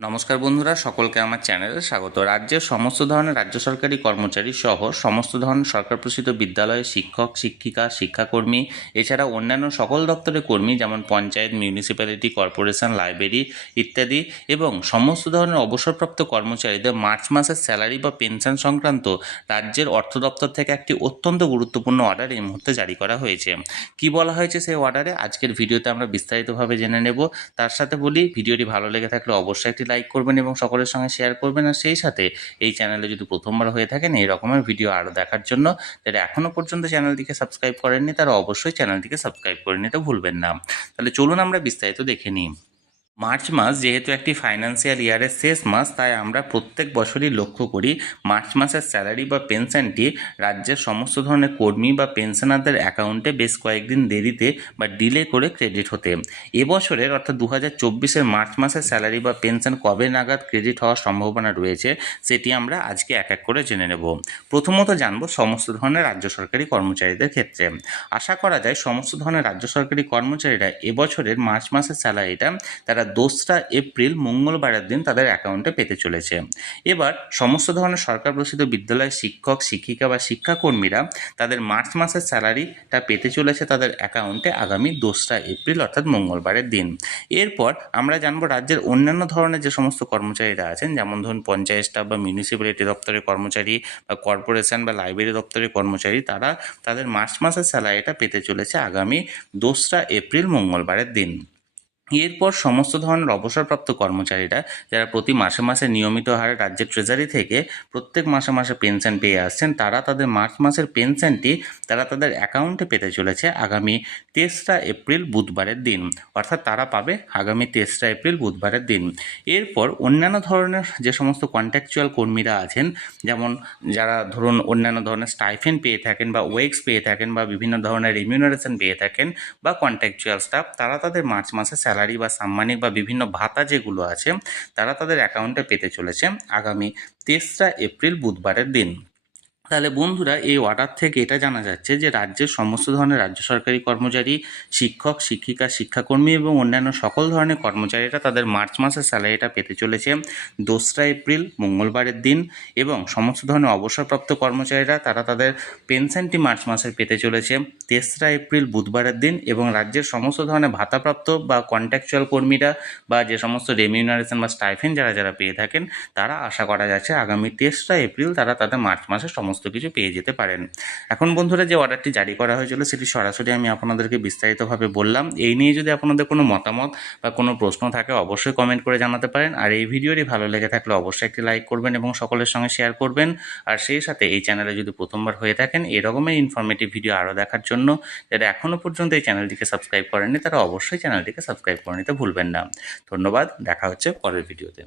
নমস্কার বন্ধুরা, সকলকে আমার চ্যানেলে স্বাগত। রাজ্যের সমস্ত ধরনের রাজ্য সরকারি কর্মচারী সহ সমস্ত ধরনের সরকার প্রসিদ্ধ বিদ্যালয়ে শিক্ষক, শিক্ষিকা, শিক্ষাকর্মী, এছাড়া অন্যান্য সকল দপ্তরের কর্মী যেমন পঞ্চায়েত মিউনিসিপ্যালিটি কর্পোরেশন লাইব্রেরি ইত্যাদি এবং সমস্ত ধরনের অবসরপ্রাপ্ত কর্মচারীদের মার্চ মাসের স্যালারি বা পেনশন সংক্রান্ত রাজ্যের অর্থ দপ্তর থেকে একটি অত্যন্ত গুরুত্বপূর্ণ অর্ডার এই মুহূর্তে জারি করা হয়েছে। কি বলা হয়েছে সেই অর্ডারে আজকের ভিডিওতে আমরা বিস্তারিতভাবে জেনে নেব। তার সাথে বলি, ভিডিওটি ভালো লেগে থাকলে অবশ্যই একটি লাইক করবেন এবং সকলের সঙ্গে শেয়ার করবেন। আর সেই সাথে এই চ্যানেলে যদি প্রথমবার হয়ে থাকেন, এই রকমের ভিডিও আরও দেখার জন্য যারা এখনও পর্যন্ত চ্যানেলটিকে সাবস্ক্রাইব করেননি তারা অবশ্যই চ্যানেলটিকে সাবস্ক্রাইব করে নিতে ভুলবেন না। তাহলে চলুন আমরা বিস্তারিত দেখে নিই। মার্চ মাস যেহেতু একটি ফাইন্যান্সিয়াল ইয়ারের শেষ মাস, তাই আমরা প্রত্যেক বছরই লক্ষ্য করি মার্চ মাসের স্যালারি বা পেনশনটি রাজ্যের সমস্ত ধরনের কর্মী বা পেনশনারদের অ্যাকাউন্টে বেশ কয়েকদিন দেরিতে বা ডিলে করে ক্রেডিট হতে। এবছরের অর্থাৎ দু হাজার চব্বিশের মার্চ মাসের স্যালারি বা পেনশন কবে নাগাদ ক্রেডিট হওয়ার সম্ভাবনা রয়েছে, সেটি আমরা আজকে এক এক করে জেনে নেব। প্রথমত জানব সমস্ত ধরনের রাজ্য সরকারি কর্মচারীদের ক্ষেত্রে। আশা করা যায় সমস্ত ধরনের রাজ্য সরকারি কর্মচারীরা এবছরের মার্চ মাসের স্যালারিটা তারা দোসরা এপ্রিল মঙ্গলবারের দিন তাদের অ্যাকাউন্টে পেতে চলেছে। এবার সমস্ত ধরনের সরকার প্রসিদ্ধ বিদ্যালয়ের শিক্ষক, শিক্ষিকা বা শিক্ষাকর্মীরা তাদের মার্চ মাসের স্যালারিটা পেতে চলেছে তাদের অ্যাকাউন্টে আগামী দোসরা এপ্রিল, অর্থাৎ মঙ্গলবারের দিন। এরপর আমরা জানব রাজ্যের অন্যান্য ধরনের যে সমস্ত কর্মচারীরা আছেন, যেমন ধরুন পঞ্চায়েত স্টাফ বা মিউনিসিপ্যালিটি দপ্তরের কর্মচারী বা কর্পোরেশন বা লাইব্রেরি দপ্তরের কর্মচারী, তারা তাদের মার্চ মাসের স্যালারিটা পেতে চলেছে আগামী দোসরা এপ্রিল, মঙ্গলবারের দিন। এরপর সমস্ত ধরনের অবসরপ্রাপ্ত কর্মচারীরা যারা প্রতি মাসে মাসে নিয়মিত হারে রাজ্যের ট্রেজারি থেকে প্রত্যেক মাসে মাসে পেনশন পেয়ে আসছেন, তারা তাদের মার্চ মাসের পেনশনটি তারা তাদের অ্যাকাউন্টে পেতে চলেছে আগামী তেসরা এপ্রিল বুধবারের দিন। অর্থাৎ তারা পাবে আগামী তেসরা এপ্রিল বুধবারের দিন। এরপর অন্যান্য ধরনের যে সমস্ত কন্ট্রাকচুয়াল কর্মীরা আছেন, যেমন যারা ধরুন অন্যান্য ধরনের স্টাইফেন পেয়ে থাকেন বা ওয়েক্স পেয়ে থাকেন বা বিভিন্ন ধরনের রিমিউনারেশন পেয়ে থাকেন বা কন্ট্রাকচুয়াল স্টাফ তারা তাদের মার্চ মাসে স্যালারি বা সাম্মানিক বা বিভিন্ন ভাতা যেগুলো আছে, তারা তাদের অ্যাকাউন্টে পেতে চলেছে আগামী তেসরা এপ্রিল বুধবারের দিন। তাহলে বন্ধুরা, এই অর্ডার থেকে এটা জানা যাচ্ছে যে রাজ্যের সমস্ত ধরনের রাজ্য সরকারি কর্মচারী, শিক্ষক, শিক্ষিকা, শিক্ষাকর্মী এবং অন্যান্য সকল ধরনের কর্মচারীরা তাদের মার্চ মাসের স্যালারিটা পেতে চলেছে। দোসরা এপ্রিল, মঙ্গলবারের দিন এবং সমস্ত ধরনের অবসরপ্রাপ্ত কর্মচারীরা তারা তাদের পেনশনটি মার্চ মাসের পেতে চলেছে। তেসরা এপ্রিল, বুধবারের দিন এবং রাজ্যের সমস্ত ধরনের ভাতাপ্রাপ্ত বা কন্ট্রাকচুয়াল কর্মীরা বা যে সমস্ত রেমিউনারেশন বা স্টাইফেন যারা যারা পেয়ে থাকেন, তারা আশা করা যাচ্ছে আগামী তেসরা এপ্রিল তারা তাদের মার্চ মাসে সমস্ত কিছু পেয়ে যেতে পারেন। এখন বন্ধুরা যে অর্ডারটি জারি করা হয়েছিল সেটি সরাসরি আমি আপনাদেরকে বিস্তারিতভাবে বললাম। এই নিয়ে যদি আপনাদের কোনো মতামত বা কোনো প্রশ্ন থাকে অবশ্যই কমেন্ট করে জানাতে পারেন। আর এই ভিডিওটি ভালো লেগে থাকলে অবশ্যই একটি লাইক করবেন এবং সকলের সঙ্গে শেয়ার করবেন। আর সেই সাথে এই চ্যানেলে যদি প্রথমবার হয়ে থাকেন, এরকমের ইনফরমেটিভ ভিডিও আরও দেখার জন্য যারা এখনও পর্যন্ত এই চ্যানেলটিকে সাবস্ক্রাইব করেননি, তারা অবশ্যই চ্যানেলটিকে সাবস্ক্রাইব করে নিতে ভুলবেন না। ধন্যবাদ, দেখা হচ্ছে পরের ভিডিওতে